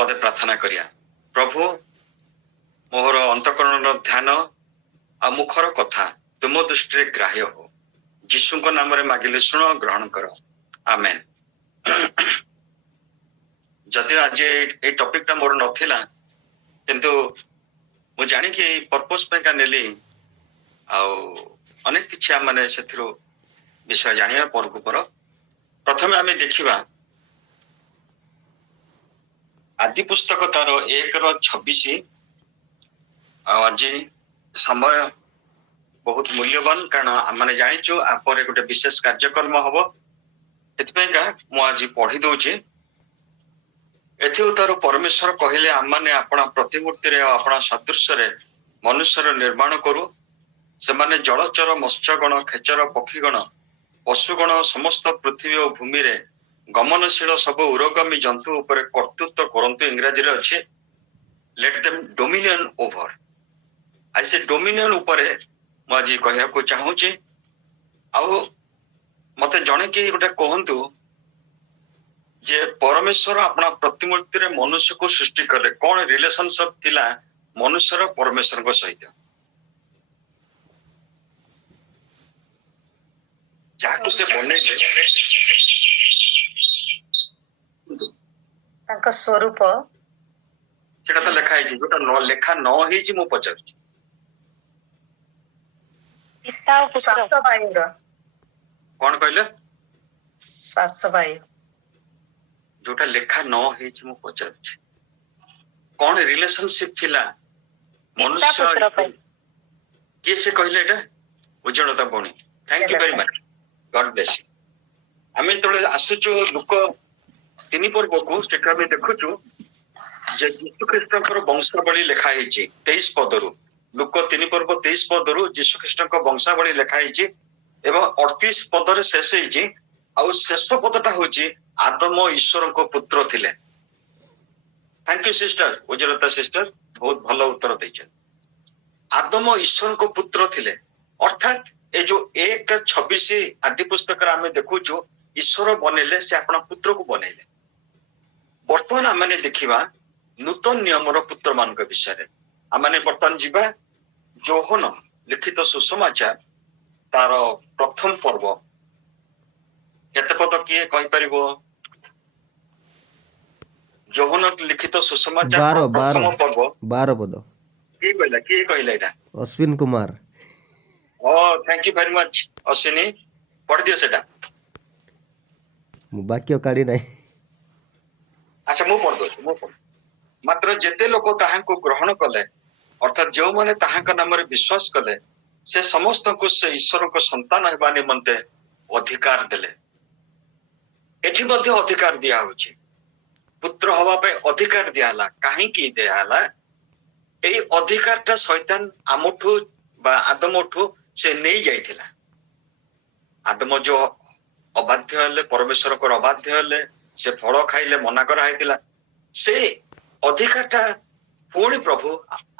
पदे प्रार्थना करिया। प्रभु मोहर अंतकरण ध्यान आ मुखर कथा तुम दृष्टि ग्राह्य हो। जीशु नाम रे मागिले शुण ग्रहण कर आमेन। जदि आज ये टॉपिक टा मोर नथिला किंतु मु जानी कि पर्पस पे का नेली आ अनेक किछि माने सेथिरो विषय जानिया पर प्रथमे आमे देखिबा आदि पुस्तक तार 1:26 आज समय बहुत मूल्यवान कारण माने जानिचु आपरे गोटे विशेष कार्यक्रम हबो एथिपैका मु आज पढ़ी दउची। एथि उतार परमेश्वर कहले आमाने अपना प्रतिमूर्ति रे अपना सदृश्य रे मनुष्यर निर्माण करू। से माने जलचर मत्स्यगण खेचर पक्षीगण पशुगण समस्त पृथ्वी और भूमि रे गमनशील सब उरगामी जंतु ऊपर कर्तृत्व करंतु। इंग्रजी रे अछि लेट देम डोमिनियन ओवर। आई से डोमिनियन ऊपर म आज कहया को चाहू छी। आ मते जणे के गोटे कहंतु जे परमेश्वर अपना प्रतिमूर्ति रे मनुष्य को सृष्टि करले कोन रिलेशनशिप थिला मनुष्य रो परमेश्वर को सहित जाको से बने तांका स्वरूप सेटा तो लिखा है जोटा न लेखा न हे जी मु पचार पिता पुत्र वायुर कोन कहले श्वास वायु जोटा लेखा न हे जी मु पचार कोन रिलेशनशिप थिला मनुष्य के से कहले एटा उज्जवलता बणी। Thank you very much God bless you. आमे तळे आसुचो लुक 3 पर्व को सेटा में देखुचु जे यीशु ख्रीष्टकर वंशावली लिखा है 23 पदरु लुक 3 पर्व 23 पदरु यीशु ख्रीष्टक वंशावली लिखा है एवं 38 पदरे शेष है। आ शेष पदटा होची आदम ईश्वर को पुत्र थिले। थैंक यू सिस्टर उज्जवलता सिस्टर बहुत भलो उत्तर दैछन। आदम ईश्वर को पुत्र थिले अर्थात ए जो 1:26 आदि पुस्तक रे हमें देखुचु ईश्वर बनेले से अपना पुत्र को बनेले। वर्तमान आमने देखिबा नूतन नियम रो पुत्र मान के विषय रे आमने वर्तमान जीवा जोहन लिखित सुसमाचार तार प्रथम पर्व केते पद किए कहि परिबो। जोहन लिखित सुसमाचार प्रथम पर्व 12 पद की कहला एटा अश्विन कुमार। ओ thank you very much Ashwini पढ़ दियो सेटा मु वाक्य काढी नाही। अच्छा मु पढ़ दो मात्र जेते लोक ताहां को ग्रहण कले अर्थात जो माने ताहां का नाम रे विश्वास कले से समस्त को से ईश्वर को संतान हेबा निमंते अधिकार देले। एठी मध्ये अधिकार दिया होची पुत्र हवा पे अधिकार दियाला काहे की दियाला ए अधिकारटा शैतान आमठु बा आदमठु से नहीं जाइथिला। आदम जो अबाध्य हले परमेश्वर को अबाध्य हले से फल खाइले मना करा हैतिला से अधिकारटा पुणी प्रभु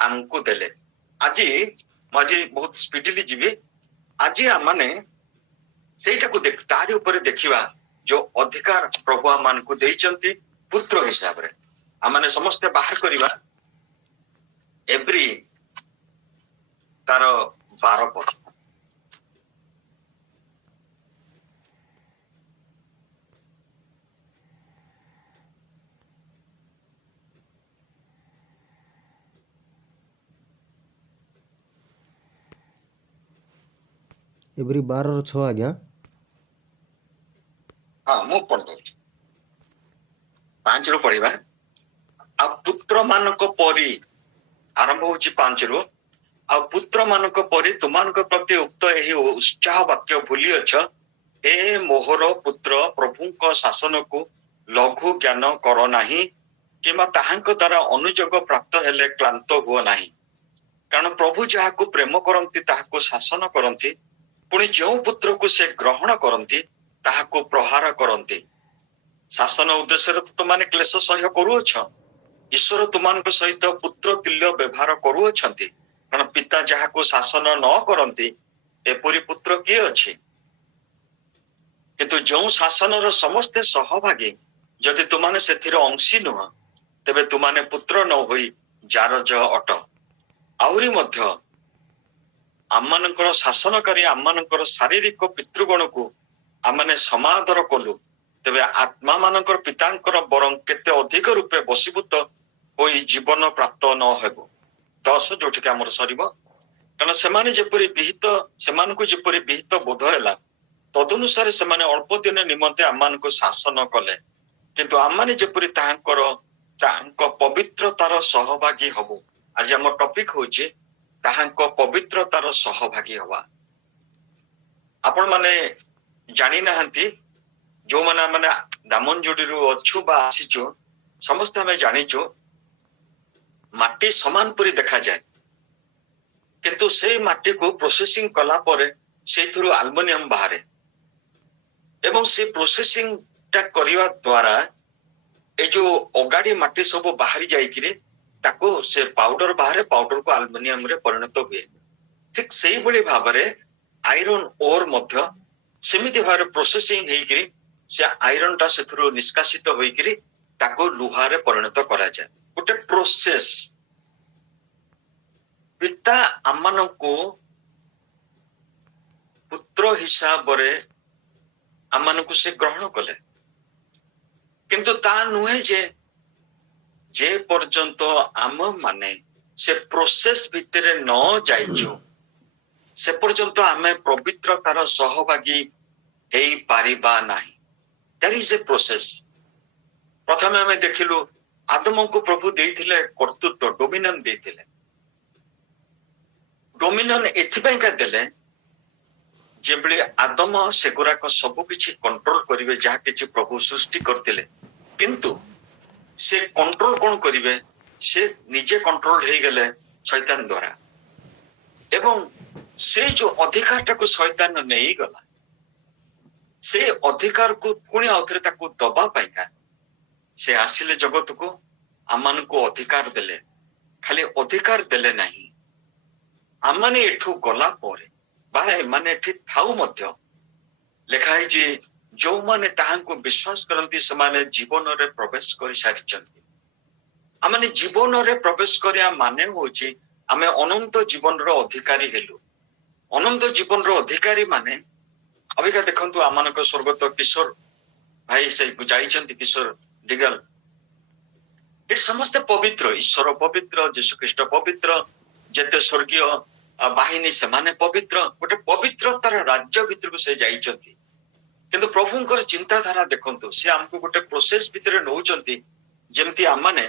आमको देले। आज माजी बहुत स्पीडली जीवी आज माने सेटा को देख तारी ऊपर देखिबा जो अधिकार प्रभु आम मान को देइचंती पुत्र हिसाब रे आमाने समस्त बाहर करिबा एवरी तार 12 पद एवरी 12 रो 6 आज्ञा। हाँ मु पढ़ दो 5 रो पढ़िबा आ पुत्र मानक परी आरंभ होची 5 रो आ पुत्र मानक परी तुमानक प्रति उक्त एही उत्साह वाक्य भूली अछ ए मोहर पुत्र प्रभु को शासन को लघु ज्ञान कर नाही किमा ताहांक द्वारा अनुजोग प्राप्त हेले क्लांत हुआ नाही कारण प्रभु जहा को प्रेम करंती ताहा को शासन करंती पुणी जो पुत्र को से ग्रहण करंती ताहा को प्रहार करंती। शासन उद्देश्य तो माने क्लेश सह्य करूअछ ईश्वर तुमान सहित पुत्र तुल्य व्यवहार करूअछंती कारण पिता जहा को शासन न करंती एपरि पुत्र किए अछि किंतु जो शासन रो समस्त सहभागी जदि तुमाने सेथिर अंशी नुह ତେବେ ତୁମାନେ ପୁତ୍ର ନ ହୋଇ ଜାରଜ ଅଟ। ଆହୁରି ମଧ୍ୟ ଆମମାନଙ୍କର ଶାସନକାରୀ ଆମମାନଙ୍କର ଶାରୀରିକ ପିତୃଗଣକୁ ଆମମାନେ ସମାଦର କଲୁ, ତେବେ ଆତ୍ମା ମାନଙ୍କର ପିତାଙ୍କର ବରଂ କେତେ ଅଧିକ ରୂପେ ବଶୀଭୂତ ହୋଇ ଜୀବନ ପ୍ରାପ୍ତ ନ ହେବ। 10 ଯୋଉଠିକି ଆମର ସରିବ। କାରଣ ସେମାନଙ୍କୁ ଯେପରି ବିହିତ ବୋଧ ହେଲା, ତଦନୁସାରେ ସେମାନେ ଅଳ୍ପ ଦିନ ନିମନ୍ତେ ଆମମାନଙ୍କୁ ଶାସନ କଲେ। କିନ୍ତୁ ଆମମାନେ ଯେପରି ତାଙ୍କ ପବିତ୍ରତାର ସହଭାଗୀ ହବୁ। ଆଜି ଆମ ଟପିକ ହଉଛି ତାହାଙ୍କ ପବିତ୍ରତାର ସହଭାଗୀ ହବା। ଆପଣ ମାନେ ଜାଣି ନାହାନ୍ତି, ଯୋଉମାନେ ଆମେ ଦାମନଯୋଡ଼ିରୁ ଅଛୁ ବା ଆସିଛୁ, ସମସ୍ତେ ଆମେ ଜାଣିଛୁ ମାଟି ସମାନ ପରି ଦେଖାଯାଏ, କିନ୍ତୁ ସେଇ ମାଟିକୁ ପ୍ରୋସେସିଂ କଲା ପରେ ସେଇଥିରୁ ଆଲୁମିନିୟମ ବାହାରେ ଏବଂ ସେ ପ୍ରୋସେସିଂ ଟା କରିବା ଦ୍ୱାରା ଏ ଯୋଉ ଅଗାଡି ମାଟି ସବୁ ବାହାରି ଯାଇକିରି ତାକୁ ସେ ପାଉଡର ବାହାରେ, ପାଉଡରକୁ ଆଲୁମିନିୟମରେ ପରିଣତ ହୁଏ। ଠିକ ସେଇଭଳି ଭାବରେ ଆଇରନ୍ ଓର ମଧ୍ୟ ସେମିତି ଭାବରେ ପ୍ରୋସେସିଂ ହେଇକିରି ସେ ଆଇରନ୍ ଟା ସେଥିରୁ ନିଷ୍କାସିତ ହୋଇକିରି ତାକୁ ଲୁହାରେ ପରିଣତ କରାଯାଏ। ଗୋଟେ ପ୍ରୋସେସ। ପିତା ଆମମାନଙ୍କୁ ପୁତ୍ର ହିସାବରେ ଆମମାନଙ୍କୁ ସେ ଗ୍ରହଣ କଲେ, କିନ୍ତୁ ତା ନୁହେଁ ଯେ ପର୍ଯ୍ୟନ୍ତ ଆମ ମାନେ ସେ ପ୍ରୋସେସ ଭିତରେ ନ ଯାଇଛୁ, ସେ ପର୍ଯ୍ୟନ୍ତ ଆମେ ପବିତ୍ରତାର ସହଭାଗୀ ହେଇପାରିବା ନାହିଁ। That is a process. ପ୍ରଥମେ ଆମେ ଦେଖିଲୁ ଆଦମଙ୍କୁ ପ୍ରଭୁ ଦେଇଥିଲେ କର୍ତ୍ତୃତ୍ୱ, ଡୋମିନିୟନ ଦେଇଥିଲେ। ଡୋମିନିୟନ ଏଥିପାଇଁକା ଦେଲେ ଯେଭଳି ଆଦମ ସେଗୁଡାକ ସବୁ କିଛି କଣ୍ଟ୍ରୋଲ କରିବେ, ଯାହା କିଛି ପ୍ରଭୁ ସୃଷ୍ଟି କରିଥିଲେ। କିନ୍ତୁ ସେ କଣ୍ଟ୍ରୋଲ କଣ କରିବେ? ସେ ନିଜେ କଣ୍ଟ୍ରୋଲ ହେଇଗଲେ ଶୈତାନ ଦ୍ୱାରା, ଏବଂ ସେ ଯୋଉ ଅଧିକାରଟାକୁ ଶୈତାନ ନେଇଗଲା, ସେ ଅଧିକାରକୁ ପୁଣି ଆଉଥରେ ତାକୁ ଦବା ପାଇଁକା ସେ ଆସିଲେ ଜଗତକୁ, ଆମମାନଙ୍କୁ ଅଧିକାର ଦେଲେ। ଖାଲି ଅଧିକାର ଦେଲେ ନାହିଁ, ଆମମାନେ ଏଠୁ ଗଲା ପରେ ବା ଏମାନେ ଏଠି ଥାଉ ମଧ୍ୟ ଲେଖା ହେଇଛି ଯୋଉମାନେ ତାହାଙ୍କୁ ବିଶ୍ୱାସ କରନ୍ତି ସେମାନେ ଜୀବନରେ ପ୍ରବେଶ କରି ସାରିଛନ୍ତି। ଆମମାନେ ଜୀବନରେ ପ୍ରବେଶ କରିବା ମାନେ ହଉଛି ଆମେ ଅନନ୍ତ ଜୀବନର ଅଧିକାରୀ ହେଲୁ। ଅନନ୍ତ ଜୀବନର ଅଧିକାରୀ ମାନେ ଅବିକା ଦେଖନ୍ତୁ ଆମମାନଙ୍କ ସ୍ୱର୍ଗତ କିଶୋର ଭାଇ ସେ ଯାଇଛନ୍ତି, କିଶୋର ଡିଗାଲ, ଏଠି ସମସ୍ତେ ପବିତ୍ର, ଈଶ୍ୱର ପବିତ୍ର, ଯୀଶୁ ଖ୍ରୀଷ୍ଟ ପବିତ୍ର, ଯେତେ ସ୍ୱର୍ଗୀୟ ବାହିନୀ ସେମାନେ ପବିତ୍ର। ଗୋଟେ ପବିତ୍ରତାର ରାଜ୍ୟ ଭିତରକୁ ସେ ଯାଇଛନ୍ତି। କିନ୍ତୁ ପ୍ରଭୁଙ୍କର ଚିନ୍ତାଧାରା ଦେଖନ୍ତୁ, ସେ ଆମକୁ ଗୋଟେ ପ୍ରୋସେସ ଭିତରେ ନଉଛନ୍ତି ଯେମିତି ଆମମାନେ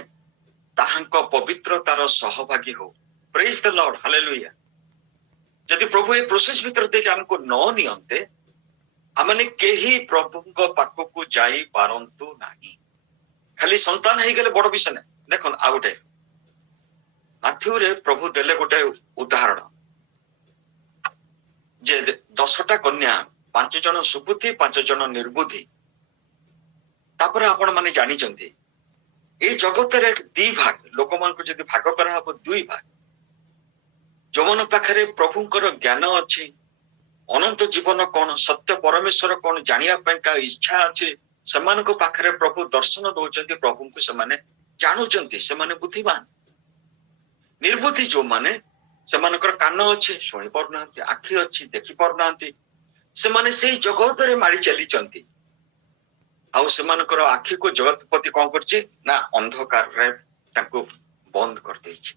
ତାହାଙ୍କ ପବିତ୍ରତାର ସହଭାଗୀ ହଉ। ପ୍ରେଜ ଦ ଲର୍ଡ, ହାଲେଲୁୟା। ଯଦି ପ୍ରଭୁ ଏ ପ୍ରୋସେସ ଭିତରେ ଦେଇକି ଆମକୁ ନ ନିଅନ୍ତେ, ଆମମାନେ କେହି ପ୍ରଭୁଙ୍କ ପାଖକୁ ଯାଇପାରନ୍ତୁ ନାହିଁ। ଖାଲି ସନ୍ତାନ ହେଇଗଲେ ବଡ ବିଷୟ ନାହିଁ। ଦେଖନ୍ତୁ ଆଉ ଗୋଟେ ମାଥ୍ୟୁରେ ପ୍ରଭୁ ଦେଲେ ଗୋଟେ ଉଦାହରଣ ଯେ 10ଟା କନ୍ୟା, 5 ଜଣ ସୁବୁଦ୍ଧି, 5 ଜଣ ନିର୍ବୁଦ୍ଧି। ତାପରେ ଆପଣ ମାନେ ଜାଣିଛନ୍ତି ଏଇ ଜଗତରେ 2 ଭାଗ, ଲୋକମାନଙ୍କୁ ଯଦି ଭାଗ କରାହବ 2 ଭାଗ, ଯୋଉମାନଙ୍କ ପାଖରେ ପ୍ରଭୁଙ୍କର ଜ୍ଞାନ ଅଛି, ଅନନ୍ତ ଜୀବନ କଣ, ସତ୍ୟ ପରମେଶ୍ୱର କଣ ଜାଣିବା ପାଇଁକା ଇଚ୍ଛା ଅଛି, ସେମାନଙ୍କ ପାଖରେ ପ୍ରଭୁ ଦର୍ଶନ ଦଉଛନ୍ତି, ପ୍ରଭୁଙ୍କୁ ସେମାନେ ଜାଣୁଛନ୍ତି, ସେମାନେ ବୁଦ୍ଧିମାନ। ନିର୍ବୁଦ୍ଧି ଯୋଉମାନେ, ସେମାନଙ୍କର କାନ ଅଛି ଶୁଣି ପାରୁନାହାନ୍ତି, ଆଖି ଅଛି ଦେଖି ପାରୁନାହାନ୍ତି, ସେମାନେ ସେଇ ଜଗତରେ ମାଡି ଚାଲିଛନ୍ତି। ଆଉ ସେମାନଙ୍କର ଆଖିକୁ ଜଗତପତି କଣ କରୁଛି ନା ଅନ୍ଧକାରରେ ତାଙ୍କୁ ବନ୍ଦ କରିଦେଇଛି,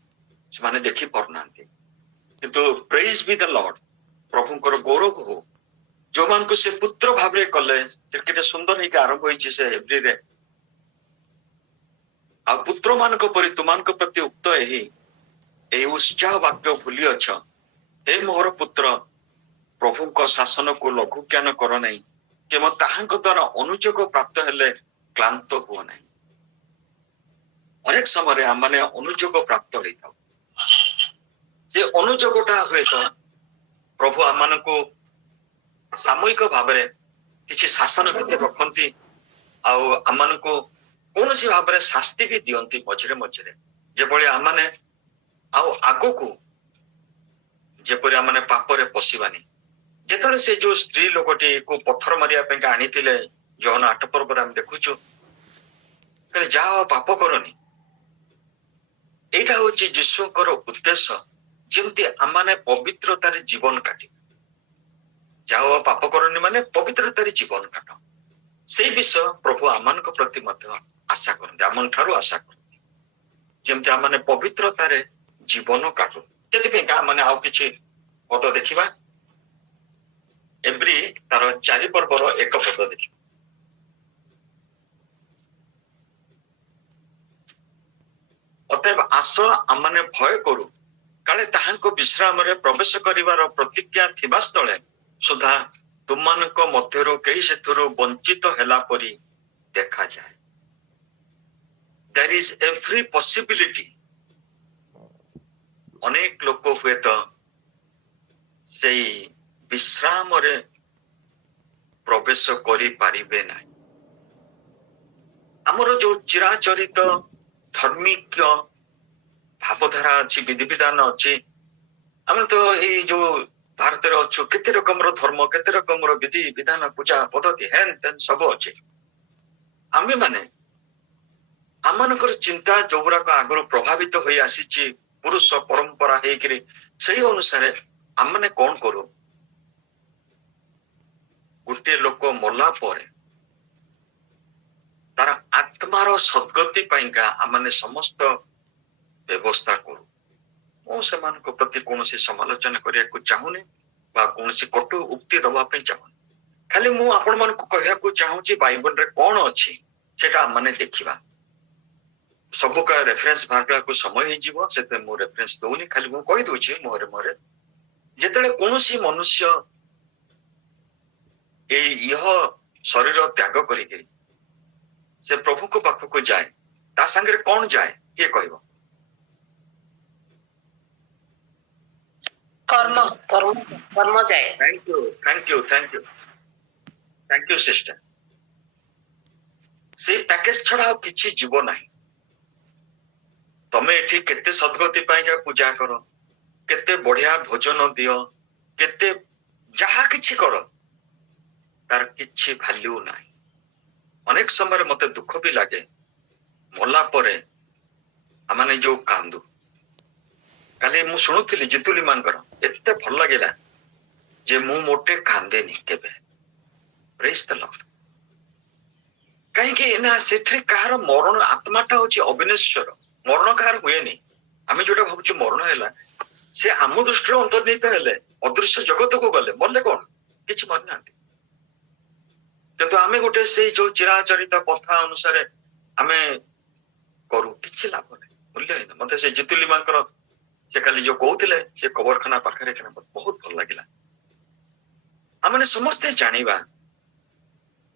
ସେମାନେ ଦେଖି ପାରୁନାହାନ୍ତି। କିନ୍ତୁ ପ୍ରେଜ ବି ଦ ଲର୍ଡ, ପ୍ରଭୁଙ୍କର ଗୌରବ ହଉ, ଯୋଉମାନଙ୍କୁ ସେ ପୁତ୍ର ଭାବରେ କଲେ। କେତେ ସୁନ୍ଦର ହେଇକି ଆରମ୍ଭ ହେଇଛି ସେ ଏଭ୍ରିରେ। ଆଉ ପୁତ୍ର ମାନଙ୍କ ପରି ତୁମାନଙ୍କ ପ୍ରତି ଉକ୍ତ ଏହି ଉତ୍ସାହ ବାକ୍ୟ ଭୁଲି ଅଛ, ହେ ମୋହର ପୁତ୍ର, ପ୍ରଭୁଙ୍କ ଶାସନକୁ ଲଘୁ ଜ୍ଞାନ କର ନାହିଁ, କେବଳ ତାହାଙ୍କ ଦ୍ୱାରା ଅନୁଯୋଗ ପ୍ରାପ୍ତ ହେଲେ କ୍ଳାନ୍ତ ହୁଅ ନାହିଁ। ଅନେକ ସମୟରେ ଆମମାନେ ଅନୁଯୋଗ ପ୍ରାପ୍ତ ହେଇଥାଉ। ସେ ଅନୁଯୋଗଟା ହୁଏତ ପ୍ରଭୁ ଆମମାନଙ୍କୁ ସାମୂହିକ ଭାବରେ କିଛି ଶାସନ ଭିତରେ ରଖନ୍ତି, ଆଉ ଆମମାନଙ୍କୁ କୌଣସି ଭାବରେ ଶାସ୍ତି ବି ଦିଅନ୍ତି ମଝିରେ ମଝିରେ, ଯେଭଳି ଆମମାନେ ଆଉ ଆଗକୁ ଯେପରି ଆମମାନେ ପାପରେ ପଶିବାନି। ଯେତେବେଳେ ସେ ଯୋଉ ସ୍ତ୍ରୀ ଲୋକଟିକୁ ପଥର ମାରିବା ପାଇଁ ଆଣିଥିଲେ, ଯୌନ 8 ପର୍ବରେ ଆମେ ଦେଖୁଛୁ, ଯାଅ ପାପ କରନି, ଏଇଟା ହଉଛି ଯୀଶୁଙ୍କର ଉଦ୍ଦେଶ୍ୟ, ଯେମିତି ଆମମାନେ ପବିତ୍ରତାରେ ଜୀବନ କାଟି ଯାଅ ପାପ କରନି ମାନେ ପବିତ୍ରତାରେ ଜୀବନ କାଟ। ସେଇ ବିଷୟ ପ୍ରଭୁ ଆମମାନଙ୍କ ପ୍ରତି ମଧ୍ୟ ଆଶା କରନ୍ତି, ଆମ ଠାରୁ ଆଶା କରନ୍ତି, ଯେମିତି ଆମମାନେ ପବିତ୍ରତାରେ ଜୀବନ କାଟୁ। ସେଥିପାଇଁ ଆମମାନେ ଆଉ କିଛି ପଦ ଦେଖିବା। ଏବ୍ରି ତାର 4 ପର୍ବର 1 ପଦ ଦେଖିବା। ଅତଏବ ଆସ ଆମମାନେ ଭୟ କରୁ, କାଳେ ତାହାଙ୍କ ବିଶ୍ରାମରେ ପ୍ରବେଶ କରିବାର ପ୍ରତିଜ୍ଞା ଥିବା ସ୍ଥଳେ ସୁଦ୍ଧା ତୁମମାନଙ୍କ ମଧ୍ୟରୁ କେହି ସେଥିରୁ ବଞ୍ଚିତ ହେଲା ପରି ଦେଖାଯାଏ। There is every possibility, ଅନେକ ଲୋକ ହୁଏତ ସେଇ ବିଶ୍ରାମରେ ପ୍ରବେଶ କରିପାରିବେ ନାହିଁ। ଆମର ଯୋଉ ଚିରାଚରିତ ଧର୍ମିକ ଭାବଧାରା ଅଛି, ବିଧିବିଧାନ ଅଛି, ଆମେ ତ ଏଇ ଯୋଉ ଭାରତରେ ଅଛୁ, କେତେ ରକମର ଧର୍ମ, କେତେ ରକମର ବିଧି ବିଧାନ, ପୂଜା ପଦ୍ଧତି ହେନ୍ ତେନ୍ ସବୁ ଅଛି। ଆମେ ମାନେ ଆମମାନଙ୍କର ଚିନ୍ତା ଯୋଉଗୁଡାକ ଆଗରୁ ପ୍ରଭାବିତ ହୋଇ ଆସିଛି ପୁରୁଷ ପରମ୍ପରା ହେଇକିରି, ସେଇ ଅନୁସାରେ ଆମମାନେ କଣ କରୁ, ଗୋଟିଏ ଲୋକ ମଲା ପରେ ତାର ଆତ୍ମାର ସଦ୍ଗତି ପାଇଁକା ଆମମାନେ ସମସ୍ତ ବ୍ୟବସ୍ଥା କରୁ। ମୁଁ ସେମାନଙ୍କ ପ୍ରତି କୌଣସି ସମାଲୋଚନା କରିବାକୁ ଚାହୁଁନି ବା କୌଣସି କଟୁ ଉକ୍ତି ଦବା ପାଇଁ ଚାହୁଁନି। ଖାଲି ମୁଁ ଆପଣମାନଙ୍କୁ କହିବାକୁ ଚାହୁଁଛି ବାଇବଲରେ କଣ ଅଛି ସେଟା ଆମମାନେ ଦେଖିବା। ସବୁ ରେଫରେନ୍ସ ଭାଗକୁ ସମୟ ହେଇଯିବ, ସେଥିପାଇଁ ମୁଁ ରେଫରେନ୍ସ ଦଉନି, ଖାଲି ମୁଁ କହିଦଉଛି ମୁହଁରେ ଯେତେବେଳେ କୌଣସି ମନୁଷ୍ୟ ଏଇ ଇହ ଶରୀର ତ୍ୟାଗ କରିକି ସେ ପ୍ରଭୁଙ୍କ ପାଖକୁ ଯାଏ, ତା ସାଙ୍ଗରେ କଣ ଯାଏ କିଏ କହିବ? କର୍ମ କର୍ମ ଯାଏ। Thank you sister. ସେଇ ପ୍ୟାକେଜ ଛଡା ଆଉ କିଛି ଯିବ ନାହିଁ। ତମେ ଏଠି କେତେ ସଦ୍ଗତି ପାଇଁକା ପୂଜା କର, କେତେ ବଢିଆ ଭୋଜନ ଦିଅ, କେତେ ଯାହା କିଛି କର, ତାର କିଛି ଭ୍ୟାଲ୍ୟୁ ନାହିଁ। ଅନେକ ସମୟରେ ମତେ ଦୁଃଖ ବି ଲାଗେ, ମଲା ପରେ ଆମମାନେ ଯୋଉ କାନ୍ଦୁ। କାଲି ମୁଁ ଶୁଣୁଥିଲି ଜିତୁଲି ମାନଙ୍କର, ଏତେ ଭଲ ଲାଗିଲା ଯେ ମୁଁ ମୋଟେ କାନ୍ଦେନି କେବେ। ପ୍ରେଜ୍ ଦ ଲର୍ଡ। କାହିଁକି ନା ସେଠି କାହାର ମରଣ, ଆତ୍ମାଟା ହଉଛି ଅବିନଶ୍ୱର, ମରଣ କାହାର ହୁଏନି। ଆମେ ଯୋଉଟା ଭାବୁଛୁ ମରଣ ହେଲା, ସେ ଆମ ଦୃଷ୍ଟିରେ ଅନ୍ତର୍ନିହିତ ହେଲେ, ଅଦୃଶ୍ୟ ଜଗତକୁ ଗଲେ, ମରଲେ କଣ, କିଛି ମରିନାହାନ୍ତି। କିନ୍ତୁ ଆମେ ଗୋଟେ ସେଇ ଯୋଉ ଚିରାଚରିତ ପ୍ରଥା ଅନୁସାରେ ଆମେ କରୁ, କିଛି ଲାଭ ନାହିଁ, ମୂଲ୍ୟହୀନ। ମତେ ସେ ଜିତୁଲି ମାନଙ୍କର ସେ କାଲି ଯୋଉ କହୁଥିଲେ ସେ କବରଖାନା ପାଖରେ, ବହୁତ ଭଲ ଲାଗିଲା। ଆମେ ସମସ୍ତେ ଜାଣିବା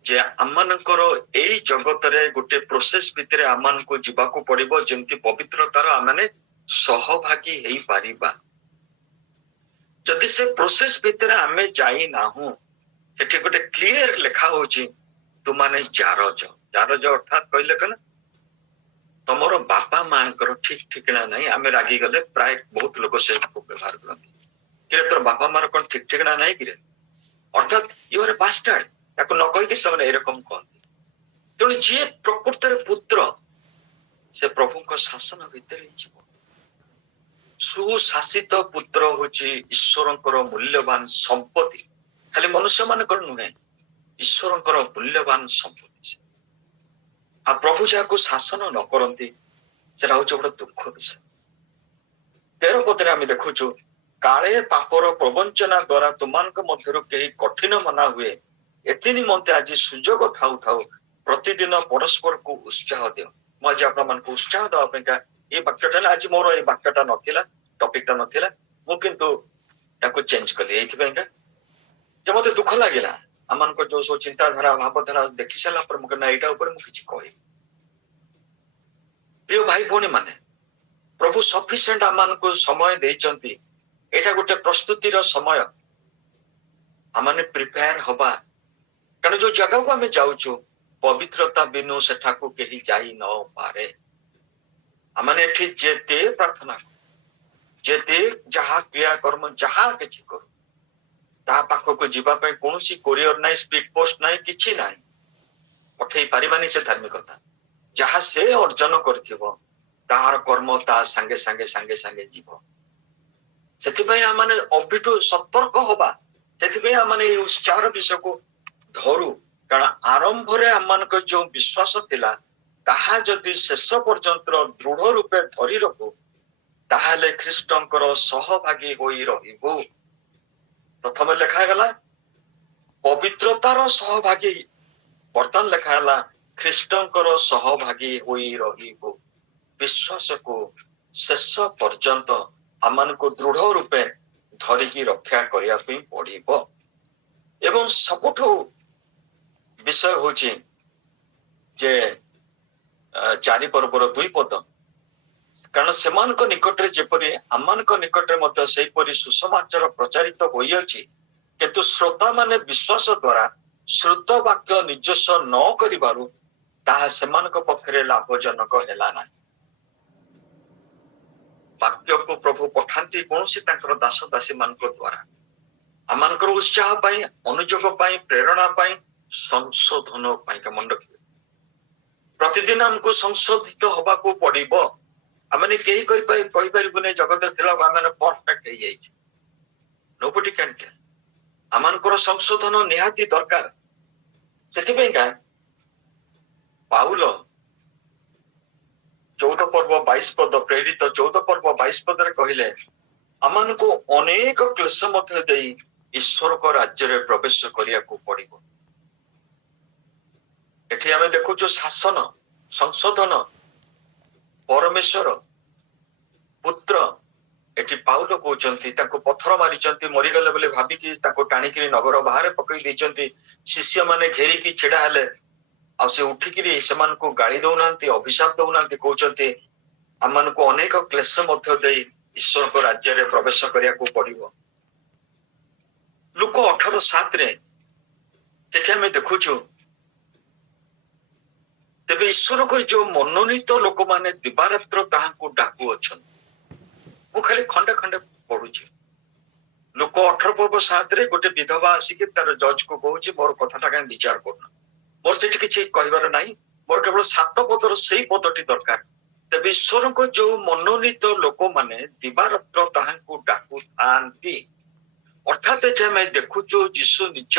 ଯେ ଆମମାନଙ୍କର ଏଇ ଜଗତରେ ଗୋଟେ ପ୍ରୋସେସ ଭିତରେ ଆମମାନଙ୍କୁ ଯିବାକୁ ପଡିବ, ଯେମିତି ପବିତ୍ରତାର ଆମେ ସହଭାଗୀ ହେଇପାରିବା। ଯଦି ସେ ପ୍ରୋସେସ ଭିତରେ ଆମେ ଯାଇନାହୁଁ, ସେଠି ଗୋଟେ କ୍ଲିୟର ଲେଖା ହଉଛି ତୁମାନେ ଜାରଜ। ଜାରଜ ଅର୍ଥାତ୍ କହିଲେ କଣ, ତମର ବାପା ମାଙ୍କର ଠିକ ଠିକଣା ନାହିଁ। ଆମେ ରାଗିଗଲେ ପ୍ରାୟ ବହୁତ ଲୋକ ସେ ବ୍ୟବହାର କରନ୍ତି, କିରେ ତୋର ବାପା ମାର କଣ ଠିକ ଠିକଣା ନାହିଁ କିରେ, ଅର୍ଥାତ୍ ୟୁ ଆର୍ ଏ ବାଷ୍ଟାର୍ଡ। ତାକୁ ନ କହିକି ସେମାନେ ଏରକମ କହନ୍ତି। ତେଣୁ ଯିଏ ପ୍ରକୃତରେ ପୁତ୍ର, ସେ ପ୍ରଭୁଙ୍କ ଶାସନ ଭିତରେ ଯିବ। ସୁଶାସିତ ପୁତ୍ର ହଉଛି ଈଶ୍ୱରଙ୍କର ମୂଲ୍ୟବାନ ସମ୍ପତ୍ତି। ଖାଲି ମନୁଷ୍ୟ ମାନଙ୍କର ନୁହେଁ, ଈଶ୍ୱରଙ୍କର ମୂଲ୍ୟବାନ ସମ୍ପତ୍ତି। ଆଉ ପ୍ରଭୁ ଯାହାକୁ ଶାସନ ନ କରନ୍ତି, ସେଟା ହଉଛି ଗୋଟେ ଦୁଃଖ ବିଷୟ। 13 ପଦରେ ଆମେ ଦେଖୁଛୁ, କାଳେ ପାପର ପ୍ରବଞ୍ଚନା ଦ୍ୱାରା ତୁମାନଙ୍କ ମଧ୍ୟରୁ କେହି କଠିନ ମନା ହୁଏ, ଏଥି ନିମନ୍ତେ ଆଜି ସୁଯୋଗ ଥାଉ ଥାଉ ପ୍ରତିଦିନ ପରସ୍ପରକୁ ଉତ୍ସାହ ଦିଅ। ମୁଁ ଆଜି ଆପଣମାନଙ୍କୁ ଉତ୍ସାହ ଦେବା ପାଇଁକା ଏଇ ବାକ୍ୟଟା, ଆଜି ମୋର ଏଇ ବାକ୍ୟଟା ନଥିଲା, ଟପିକଟା ନଥିଲା, ମୁଁ କିନ୍ତୁ ତାକୁ ଚେଞ୍ଜ କଲି ଏଇଥିପାଇଁକା ଯେ ମତେ ଦୁଃଖ ଲାଗିଲା ଆମମାନଙ୍କ ଯୋଉ ସବୁ ଚିନ୍ତାଧାରା ଭାବଧାରା ଦେଖି ସାରିଲା ପରେ ମୁଁ ଏଇଟା ଉପରେ ମୁଁ କିଛି କହିବି। ପ୍ରିୟ ଭାଇ ଭଉଣୀ ମାନେ, ପ୍ରଭୁ ସଫିସିଏଣ୍ଟ ଆମମାନଙ୍କୁ ସମୟ ଦେଇଛନ୍ତି। ଏଇଟା ଗୋଟେ ପ୍ରସ୍ତୁତିର ସମୟ। ଆମମାନେ ପ୍ରିପେୟାର ହବା, କାରଣ ଯୋଉ ଜାଗାକୁ ଆମେ ଯାଉଛୁ ପବିତ୍ରତା ବିନୁ ସେଠାକୁ କେହି ଯାଇ ନ ପାରେ। ଆମମାନେ ଏଠି ଯେତେ ପ୍ରାର୍ଥନା କରୁ, ଯେତେ ଯାହା କ୍ରିୟା କର୍ମ ଯାହା କିଛି କରୁ, ତା ପାଖକୁ ଯିବା ପାଇଁ କୌଣସି କୋରିଅର ନାହିଁ, ସ୍ପିଡ ପୋଷ୍ଟ ନାହିଁ, କିଛି ନାହିଁ। ପଠେଇ ପାରିବାନି ସେ ଧାର୍ମିକତା। ଯାହା ସେ ଅର୍ଜନ କରିଥିବ ତାହାର କର୍ମ ତା ସାଙ୍ଗେ ସାଙ୍ଗେ ସାଙ୍ଗେ ସାଙ୍ଗେ ଯିବ। ସେଥିପାଇଁ ଆମେ ଅଭିଠୁ ସତର୍କ ହବା। ସେଥିପାଇଁ ଆମେ ଏଇ ଉତ୍ସାହର ବିଷୟକୁ ଧରୁ, କାରଣ ଆରମ୍ଭରେ ଆମମାନଙ୍କ ଯୋଉ ବିଶ୍ୱାସ ଥିଲା ତାହା ଯଦି ଶେଷ ପର୍ଯ୍ୟନ୍ତ ଦୃଢ ରୂପେ ଧରି ରଖୁ, ତାହେଲେ ଖ୍ରୀଷ୍ଟଙ୍କର ସହଭାଗୀ ହୋଇ ରହିବୁ। ପ୍ରଥମେ ଲେଖାଗଲା ପବିତ୍ରତାର ସହଭାଗୀ, ବର୍ତ୍ତମାନ ଲେଖା ହେଲା ଖ୍ରୀଷ୍ଟଙ୍କର ସହଭାଗୀ ହୋଇ ରହିବୁ। ବିଶ୍ୱାସକୁ ଶେଷ ପର୍ଯ୍ୟନ୍ତ ଆମମାନଙ୍କୁ ଦୃଢ ରୂପେ ଧରିକି ରକ୍ଷା କରିବା ପାଇଁ ପଡିବ। ଏବଂ ସବୁଠୁ ବିଷୟ ହଉଛି ଯେ 4 ପର୍ବର 2 ପଦ, କାରଣ ସେମାନଙ୍କ ନିକଟରେ ଯେପରି ଆମମାନଙ୍କ ନିକଟରେ ମଧ୍ୟ ସେହିପରି ସୁସମାଚାର ପ୍ରଚାରିତ ହୋଇଅଛି, କିନ୍ତୁ ଶ୍ରୋତାମାନେ ବିଶ୍ୱାସ ଦ୍ୱାରା ଶ୍ରୁତ ବାକ୍ୟ ନିଜସ୍ୱ ନ କରିବାରୁ ତାହା ସେମାନଙ୍କ ପକ୍ଷରେ ଲାଭଜନକ ହେଲା ନାହିଁ। ବାକ୍ୟକୁ ପ୍ରଭୁ ପଠାନ୍ତି କୌଣସି ତାଙ୍କର ଦାସ ଦାସୀ ମାନଙ୍କ ଦ୍ୱାରା, ଆମମାନଙ୍କର ଉତ୍ସାହ ପାଇଁ, ଅନୁଯୋଗ ପାଇଁ, ପ୍ରେରଣା ପାଇଁ, ସଂଶୋଧନ ପାଇଁ। ମନେ ରଖିବେ, ପ୍ରତିଦିନ ଆମକୁ ସଂଶୋଧିତ ହବାକୁ ପଡିବ। ଆମେ କେହି କହିପାରିବୁନି ଜଗତରେ ଥିଲା ଆମେ ପରଫେକ୍ଟ ହେଇଯାଇଛୁ। Nobody can tell. ଆମମାନଙ୍କର ସଂଶୋଧନ ନିହାତି ଦରକାର। ସେଥିପାଇଁକା ପାଉଲ 14 ପର୍ବ 22 ପଦ, ପ୍ରେରିତ 14 ପର୍ବ 22 ପଦରେ କହିଲେ, ଆମମାନଙ୍କୁ ଅନେକ କ୍ଲେଶ ମଧ୍ୟ ଦେଇ ଈଶ୍ୱରଙ୍କ ରାଜ୍ୟରେ ପ୍ରବେଶ କରିବାକୁ ପଡିବ। ଏଠି ଆମେ ଦେଖୁଛୁ ଶାସନ, ସଂଶୋଧନ, ପରମେଶ୍ୱର ପୁତ୍ର। ଏଠି ପାଉଲ କହୁଛନ୍ତି ତାଙ୍କୁ ପଥର ମାରିଛନ୍ତି, ମରିଗଲେ ବୋଲି ଭାବିକି ତାଙ୍କୁ ଟାଣିକିରି ନଗର ବାହାରେ ପକେଇ ଦେଇଛନ୍ତି। ଶିଷ୍ୟମାନେ ଘେରିକି ଛିଡା ହେଲେ, ଆଉ ସେ ଉଠିକିରି ସେମାନଙ୍କୁ ଗାଳି ଦଉନାହାନ୍ତି, ଅଭିଶାପ ଦଉନାହାନ୍ତି, କହୁଛନ୍ତି ଆମମାନଙ୍କୁ ଅନେକ କ୍ଲେଶ ମଧ୍ୟ ଦେଇ ଈଶ୍ୱରଙ୍କ ରାଜ୍ୟରେ ପ୍ରବେଶ କରିବାକୁ ପଡିବ। ଲୁକ 18:7 ସେଠି ଆମେ ଦେଖୁଛୁ, ତେବେ ଈଶ୍ୱରଙ୍କ ଯୋଉ ମନୋନୀତ ଲୋକମାନେ ଦିବାରାତ୍ର ତାହାଙ୍କୁ ଡାକୁଅଛନ୍ତି। ମୁଁ ଖାଲି ଖଣ୍ଡେ ଖଣ୍ଡେ ପଢୁଛି। ଲୁକ 18:7 ଗୋଟେ ବିଧବା ଆସିକି ତାର ଜଜକୁ କହୁଛି, ମୋର କଥାଟା କାହିଁ ବିଚାର କରୁନ। ମୋର ସେଠି କିଛି କହିବାର ନାହିଁ, ମୋର କେବଳ 7 ପଦର ସେଇ ପଦଟି ଦରକାର। ତେବେ ଈଶ୍ୱରଙ୍କ ଯୋଉ ମନୋନୀତ ଲୋକମାନେ ଦିବାରାତ୍ର ତାହାଙ୍କୁ ଡାକୁଥାନ୍ତି। ଅର୍ଥାତ୍ ଏଠି ଆମେ ଦେଖୁଛୁ ଯୀଶୁ ନିଜ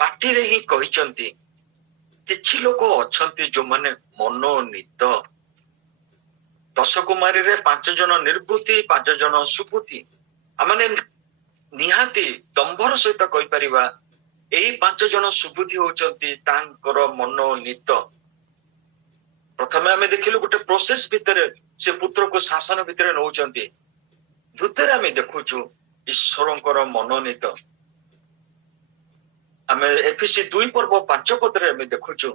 ପାଟିରେ ହିଁ କହିଛନ୍ତି କିଛି ଲୋକ ଅଛନ୍ତି ଯୋଉମାନେ ମନୋନୀତ। 10 କୁମାରୀରେ 5 ଜଣ ନିର୍ବୁଦ୍ଧି, 5 ଜଣ ସୁବୁଦ୍ଧି। ଆମେ ନିହାତି ଦମ୍ଭର ସହିତ କହିପାରିବା ଏଇ 5 ଜଣ ସୁବୁଦ୍ଧି ହଉଛନ୍ତି ତାଙ୍କର ମନୋନୀତ। ପ୍ରଥମେ ଆମେ ଦେଖିଲୁ ଗୋଟେ ପ୍ରୋସେସ ଭିତରେ ସେ ପୁତ୍ରକୁ ଶାସନ ଭିତରେ ନଉଛନ୍ତି। ଦ୍ୱିତୀୟରେ ଆମେ ଦେଖୁଛୁ ଈଶ୍ୱରଙ୍କର ମନୋନୀତ। ଆମେ ଏଫେସୀ 2 ପର୍ବ 5 ପଦରେ ଆମେ ଦେଖୁଛୁ,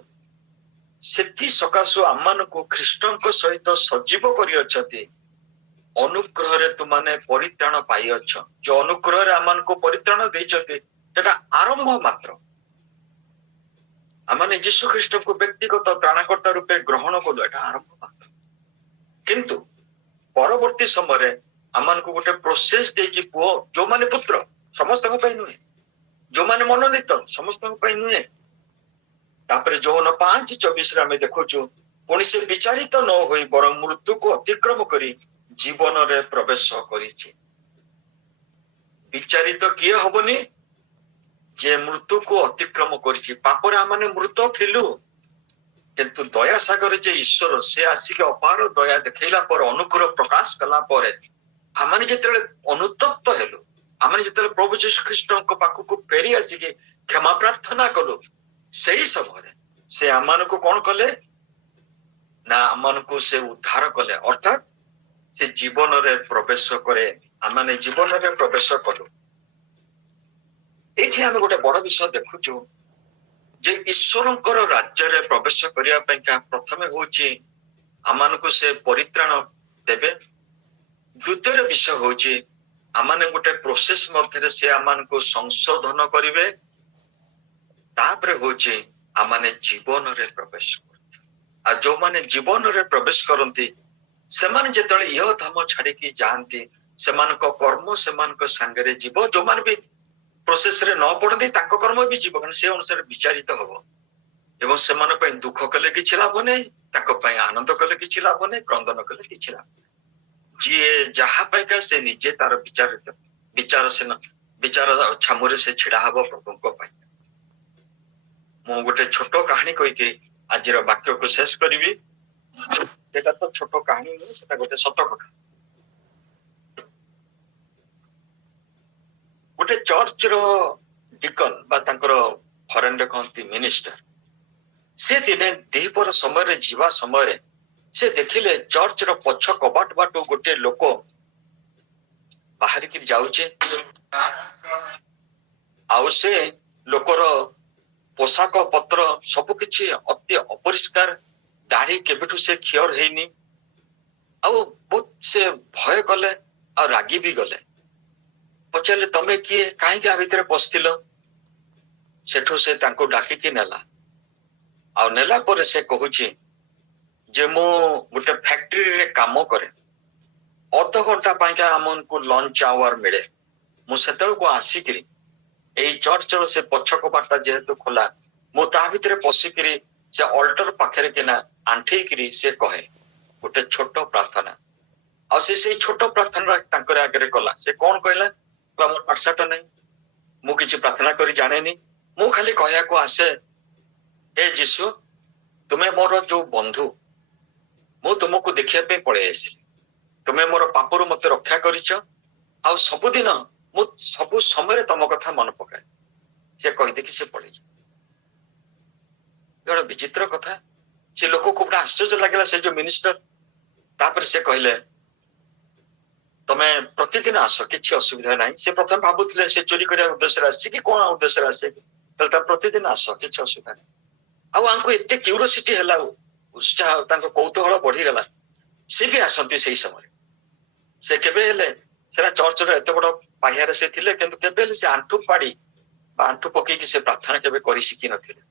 ସେଥି ସକାଶୁ ଆମମାନଙ୍କୁ ଖ୍ରୀଷ୍ଟଙ୍କ ସହିତ ସଜୀବ କରିଅଛନ୍ତି, ଅନୁଗ୍ରହରେ ତୁମାନେ ପରିତ୍ରାଣ ପାଇଅଛ। ଯୋଉ ଅନୁଗ୍ରହରେ ଆମମାନଙ୍କୁ ପରିତ୍ରାଣ ଦେଇଛନ୍ତି ସେଟା ଆରମ୍ଭ ମାତ୍ର। ଆମେ ଯୀଶୁ ଖ୍ରୀଷ୍ଟଙ୍କୁ ବ୍ୟକ୍ତିଗତ ତ୍ରାଣକର୍ତ୍ତା ରୂପେ ଗ୍ରହଣ କଲୁ, ଏଟା ଆରମ୍ଭ ମାତ୍ର। କିନ୍ତୁ ପରବର୍ତ୍ତୀ ସମୟରେ ଆମମାନଙ୍କୁ ଗୋଟେ ପ୍ରୋସେସ ଦେଇକି, ପୁଅ ଯୋଉମାନେ ପୁତ୍ର ସମସ୍ତଙ୍କ ପାଇଁ ନୁହେଁ, ଯୋଉମାନେ ମନୋନୀତ ସମସ୍ତଙ୍କ ପାଇଁ ନୁହେଁ। ତାପରେ ଯୌନ 5:24 ଆମେ ଦେଖୁଛୁ, ପୁଣି ସେ ବିଚାରିତ ନ ହୋଇ ବରଂ ମୃତ୍ୟୁକୁ ଅତିକ୍ରମ କରି ଜୀବନରେ ପ୍ରବେଶ କରିଛି। ବିଚାରିତ କିଏ ହବନି? ଯେ ମୃତ୍ୟୁକୁ ଅତିକ୍ରମ କରିଛି। ପାପରେ ଆମେ ମୃତ ଥିଲୁ, କିନ୍ତୁ ଦୟା ସାଗରରେ ଯେ ଈଶ୍ୱର ସେ ଆସିକି ଅପାର ଦୟା ଦେଖେଇଲା ପରେ, ଅନୁଗ୍ରହ ପ୍ରକାଶ କଲା ପରେ, ଆମେ ଯେତେବେଳେ ଅନୁତପ୍ତ ହେଲୁ, ଆମେ ଯେତେବେଳେ ପ୍ରଭୁ ଯୀଶୁ ଖ୍ରୀଷ୍ଟଙ୍କ ପାଖକୁ ଫେରି ଆସିକି କ୍ଷମା ପ୍ରାର୍ଥନା କଲୁ, ସେଇ ସମୟରେ ସେ ଆମମାନଙ୍କୁ କଣ କଲେ ନା ଆମମାନଙ୍କୁ ସେ ଉଦ୍ଧାର କଲେ। ଅର୍ଥାତ୍ ସେ ଜୀବନରେ ପ୍ରବେଶ କରେ, ଆମେ ଜୀବନରେ ପ୍ରବେଶ କଲୁ। ଏଇଠି ଆମେ ଗୋଟେ ବଡ ବିଷୟ ଦେଖୁଛୁ ଯେ ଈଶ୍ୱରଙ୍କର ରାଜ୍ୟରେ ପ୍ରବେଶ କରିବା ପାଇଁକା ପ୍ରଥମେ ହଉଛି ଆମମାନଙ୍କୁ ସେ ପରିତ୍ରାଣ ଦେବେ। ଦ୍ୱିତୀୟ ବିଷୟ ହଉଛି ଆମମାନେ ଗୋଟେ ପ୍ରୋସେସ ମଧ୍ୟରେ ସେ ଆମମାନଙ୍କୁ ସଂଶୋଧନ କରିବେ। ତାପରେ ହଉଛି ଆମମାନେ ଜୀବନରେ ପ୍ରବେଶ କରନ୍ତି। ଆଉ ଯୋଉମାନେ ଜୀବନରେ ପ୍ରବେଶ କରନ୍ତି ସେମାନେ ଯେତେବେଳେ ଇହ ଧାମ ଛାଡିକି ଯାଆନ୍ତି, ସେମାନଙ୍କ କର୍ମ ସେମାନଙ୍କ ସାଙ୍ଗରେ ଯିବ। ଯୋଉମାନେ ବି ପ୍ରୋସେସରେ ନ ପଡନ୍ତି ତାଙ୍କ କର୍ମ ବି ଯିବ, କାରଣ ସେ ଅନୁସାରେ ବିଚାରିତ ହବ। ଏବଂ ସେମାନଙ୍କ ପାଇଁ ଦୁଃଖ କଲେ କିଛି ଲାଭ ନାହିଁ, ତାଙ୍କ ପାଇଁ ଆନନ୍ଦ କଲେ କିଛି ଲାଭ ନାହିଁ, କ୍ରନ୍ଦନ କଲେ କିଛି ଲାଭ ନାହିଁ। ଯିଏ ଯାହା ପାଇକା ସେ ନିଜେ ତାର ବିଚାର ଛାମୁରେ ସେ ଛିଡା ହବ ପ୍ରଭୁଙ୍କ ପାଇଁ। ମୁଁ ଗୋଟେ ଛୋଟ କାହାଣୀ କହିକି ଆଜିର ବାକ୍ୟକୁ ଶେଷ କରିବି। ସେଟା ତ ଛୋଟ କାହାଣୀ ନୁହେଁ, ସେଟା ଗୋଟେ ସତ କଥା। ଗୋଟେ ଚର୍ଚ୍ଚର ଡିକନ ବା ତାଙ୍କର ଫରେନରେ କହନ୍ତି ମିନିଷ୍ଟର, ସେ ଦିନେ ଦ୍ୱିପହର ସମୟରେ ଯିବା ସମୟରେ ସେ ଦେଖିଲେ ଚର୍ଚ୍ଚର ପଛ କବାଟ ବାଟୁ ଗୋଟେ ଲୋକ ବାହାରିକି ଯାଉଛି। ଆଉ ସେ ଲୋକର ପୋଷାକ ପତ୍ର ସବୁ କିଛି ଅତି ଅପରିଷ୍କାର, ଦାଢି କେବେଠୁ ସେ କ୍ଷିଅର ହେଇନି। ଆଉ ବହୁତ ସେ ଭୟ କଲେ ଆଉ ରାଗି ବି ଗଲେ। ପଚାରିଲେ ତମେ କିଏ, କାହିଁକି ଆ ଭିତରେ ପଶିଥିଲ? ସେଠୁ ସେ ତାଙ୍କୁ ଡାକିକି ନେଲା। ଆଉ ନେଲା ପରେ ସେ କହୁଛି ଯେ ମୁଁ ଗୋଟେ ଫ୍ୟାକ୍ଟ୍ରିରେ କାମ କରେ, ଅଧଘଣ୍ଟା ପାଇଁକା ଆମକୁ ଲଞ୍ଚ ଆୱାର ମିଳେ। ମୁଁ ସେତେବେଳକୁ ଆସିକିରି ଏଇ ଚର୍ଚ୍ଚର ସେ ପଛ କବାଟଟା ଯେହେତୁ ଖୋଲା, ମୁଁ ତା ଭିତରେ ପଶିକିରି ସେ ଅଲ୍ଟର ପାଖରେ କିନା ଆଣ୍ଠେଇକିରି ସେ କହେ ଗୋଟେ ଛୋଟ ପ୍ରାର୍ଥନା। ଆଉ ସେ ସେଇ ଛୋଟ ପ୍ରାର୍ଥନା ତାଙ୍କର ଆଗରେ କଲା। ସେ କଣ କହିଲା? ମୋର ପାଠଶାଠ ନାହିଁ, ମୁଁ କିଛି ପ୍ରାର୍ଥନା କରି ଜାଣେନି, ମୁଁ ଖାଲି କହିବାକୁ ଆସେ ଏ ଯୀଶୁ ତୁମେ ମୋର ଯୋଉ ବନ୍ଧୁ, ମୁଁ ତୁମକୁ ଦେଖିବା ପାଇଁ ପଳେଇ ଆସିଲି। ତୁମେ ମୋର ପାପରୁ ମତେ ରକ୍ଷା କରିଛ, ଆଉ ସବୁଦିନ ମୁଁ ସବୁ ସମୟରେ ତମ କଥା ମନେ ପକାଏ। ସେ କହିଦେଇକି ସେ ପଳେଇଯାଏ। ଗୋଟେ ବିଚିତ୍ର କଥା। ସେ ଲୋକକୁ ଗୋଟେ ଆଶ୍ଚର୍ଯ୍ୟ ଲାଗିଲା, ସେ ଯୋଉ ମିନିଷ୍ଟର। ତାପରେ ସେ କହିଲେ ତମେ ପ୍ରତିଦିନ ଆସ, କିଛି ଅସୁବିଧା ନାହିଁ। ସେ ପ୍ରଥମେ ଭାବୁଥିଲେ ସେ ଚୋରି କରିବା ଉଦ୍ଦେଶ୍ୟରେ ଆସିଛି କି କଣ ଉଦ୍ଦେଶ୍ୟରେ ଆସିଛି, ତାହେଲେ ତମେ ପ୍ରତିଦିନ ଆସ, କିଛି ଅସୁବିଧା ନାହିଁ। ଆଉ ଆଙ୍କୁ ଏତେ କ୍ୟୁରିଓସିଟି ହେଲା, ଉତ୍ସାହ, ତାଙ୍କ କୌତୂହଳ ବଢିଗଲା। ସେ ବି ଆସନ୍ତି ସେଇ ସମୟରେ। ସେ କେବେ ହେଲେ ସେଟା ଚର୍ଚ୍ଚର ଏତେ ବଡ ପାହ୍ୟାରେ ସେ ଥିଲେ, କିନ୍ତୁ କେବେ ହେଲେ ସେ ଆଣ୍ଠୁ ପାଡି ବା ଆଣ୍ଠୁ ପକେଇକି ସେ ପ୍ରାର୍ଥନା କେବେ କରି ଶିଖି ନଥିଲେ।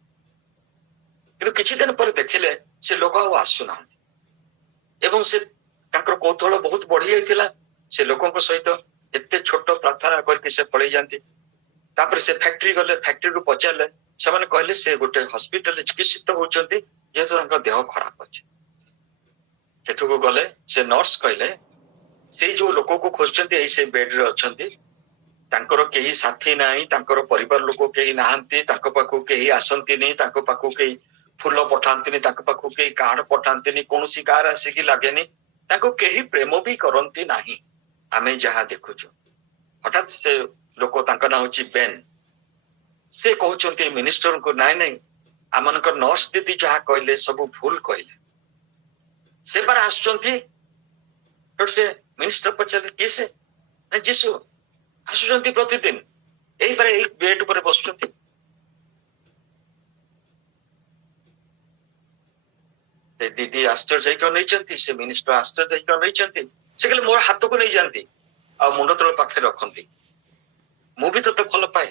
କିନ୍ତୁ କିଛି ଦିନ ପରେ ଦେଖିଲେ ସେ ଲୋକ ଆଉ ଆସୁନାହାନ୍ତି, ଏବଂ ସେ ତାଙ୍କର କୌତୂହଳ ବହୁତ ବଢି ଯାଇଥିଲା। ସେ ଲୋକଙ୍କ ସହିତ ଏତେ ଛୋଟ ପ୍ରାର୍ଥନା କରିକି ସେ ପଳେଇ ଯାଆନ୍ତି। ତାପରେ ସେ ଫ୍ୟାକ୍ଟ୍ରି ଗଲେ, ଫ୍ୟାକ୍ଟ୍ରିରୁ ପଚାରିଲେ, ସେମାନେ କହିଲେ ସେ ଗୋଟେ ହସ୍ପିଟାଲରେ ଚିକିତ୍ସିତ ହଉଛନ୍ତି, ଯେହେତୁ ତାଙ୍କ ଦେହ ଖରାପ ଅଛି। ସେଠୁକୁ ଗଲେ, ସେ ନର୍ସ କହିଲେ ସେଇ ଯୋଉ ଲୋକକୁ ଖୋଜୁଛନ୍ତି ଏଇ ସେ ବେଡରେ ଅଛନ୍ତି, ତାଙ୍କର କେହି ସାଥୀ ନାହିଁ, ତାଙ୍କର ପରିବାର ଲୋକ କେହି ନାହାନ୍ତି, ତାଙ୍କ ପାଖକୁ କେହି ଆସନ୍ତିନି, ତାଙ୍କ ପାଖକୁ କେହି ଫୁଲ ପଠାନ୍ତିନି, ତାଙ୍କ ପାଖକୁ କେହି କାର୍ଡ ପଠାନ୍ତିନି, କୌଣସି କାର୍ ଆସିକି ଲାଗେନି, ତାଙ୍କୁ କେହି ପ୍ରେମ ବି କରନ୍ତି ନାହିଁ, ଆମେ ଯାହା ଦେଖୁଛୁ। ହଠାତ୍ ସେ ଲୋକ, ତାଙ୍କ ନାଁ ହଉଛି ବେନ୍, ସେ କହୁଛନ୍ତି ମିନିଷ୍ଟରଙ୍କୁ ନାଇଁ ନାଇଁ, ଆମମାନଙ୍କର ନର୍ସ ଦିଦି ଯାହା କହିଲେ ସବୁ ଭୁଲ କହିଲେ, ସେ ପାରା ଆସୁଛନ୍ତି। ସେ ମିନିଷ୍ଟର ପଚାରିଲେ କିଏ ସେ? ନା ଯୀଶୁ ଆସୁଛନ୍ତି ପ୍ରତିଦିନ, ଏଇପାରେ ଏଇ ବେଡ୍ ଉପରେ ବସୁଛନ୍ତି। ସେ ଦିଦି ଆଶ୍ଚର୍ଯ୍ୟ ହେଇକି ଅନେଇଛନ୍ତି, ସେ ମିନିଷ୍ଟର ଆଶ୍ଚର୍ଯ୍ୟ ହେଇକି ଅନେଇଛନ୍ତି। ସେ କହିଲେ ମୋର ହାତକୁ ନେଇଯାଆନ୍ତି ଆଉ ମୁଣ୍ଡ ତଳ ପାଖରେ ରଖନ୍ତି, ମୁଁ ବି ତତେ ଭଲ ପାଏ।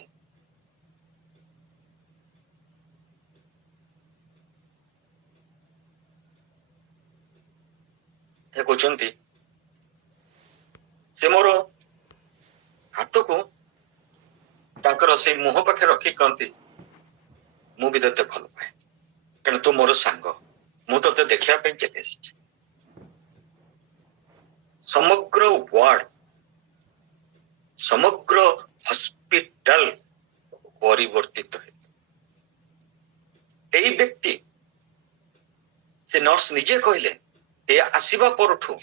ସେ କହୁଛନ୍ତି ସେ ମୋର ହାତକୁ ତାଙ୍କର ସେଇ ମୁହଁ ପାଖରେ ରଖି କହନ୍ତି ମୁଁ ବି ତତେ ଭଲ ପାଏ, କାରଣ ତୁ ମୋର ସାଙ୍ଗ, ମୁଁ ତତେ ଦେଖିବା ପାଇଁ ଚାଲି ଆସିଛି। ସମଗ୍ର ୱାର୍ଡ, ସମଗ୍ର ହସ୍ପିଟାଲ ପରିବର୍ତ୍ତିତ ହେଲା। ଏଇ ବ୍ୟକ୍ତି, ସେ ନର୍ସ ନିଜେ କହିଲେ, ଏ ଆସିବା ପରଠୁ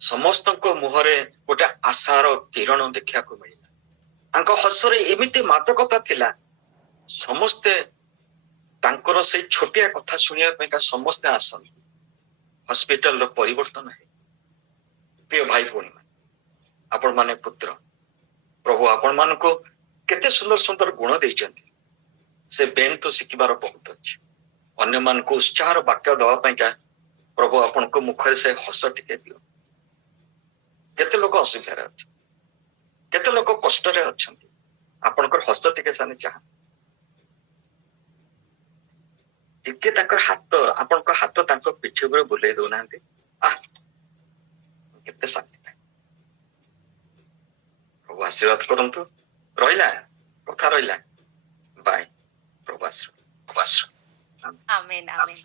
ସମସ୍ତଙ୍କ ମୁହଁରେ ଗୋଟେ ଆଶାର କିରଣ ଦେଖିବାକୁ ମିଳିଲା। ତାଙ୍କ ହସରେ ଏମିତି ମାଦକତା ଥିଲା, ସମସ୍ତେ ତାଙ୍କର ସେଇ ଛୋଟିଆ କଥା ଶୁଣିବା ପାଇଁକା ସମସ୍ତେ ଆସନ୍ତି। ହସ୍ପିଟାଲର ପରିବର୍ତ୍ତନ ହେଇ। ପ୍ରିୟ ଭାଇ ଭଉଣୀ, ଆପଣ ମାନେ ପୁତ୍ର, ପ୍ରଭୁ ଆପଣ ମାନଙ୍କୁ କେତେ ସୁନ୍ଦର ସୁନ୍ଦର ଗୁଣ ଦେଇଛନ୍ତି। ସେ ବେଣ୍ଟୁ ଶିଖିବାର ବହୁତ ଅଛି। ଅନ୍ୟମାନଙ୍କୁ ଉତ୍ସାହର ବାକ୍ୟ ଦେବା ପାଇଁକା ପ୍ରଭୁ ଆପଣଙ୍କ ମୁଖରେ ସେ ହସ ଟିକେ ଦିଅ। କେତେ ଲୋକ ଅସୁବିଧାରେ ଅଛନ୍ତି, କେତେ ଲୋକ କଷ୍ଟରେ ଅଛନ୍ତି, ଆପଣଙ୍କର ହସ ଟିକେ ସେମାନେ ଚାହାନ୍ତି। ଟିକେ ତାଙ୍କର ହାତ, ଆପଣଙ୍କ ହାତ ତାଙ୍କ ପିଠି ଉପରେ ବୁଲେଇ ଦଉନାହାନ୍ତି, କେତେ ଶାନ୍ତି ଲାଗେ। ପ୍ରଭୁ ଆଶୀର୍ବାଦ କରନ୍ତୁ। ରହିଲା କଥା, ରହିଲା। ବାଏ। ପ୍ରଭୁ ଆଶୀର୍ବାଦ। ଆମେନ୍ ଆମେନ୍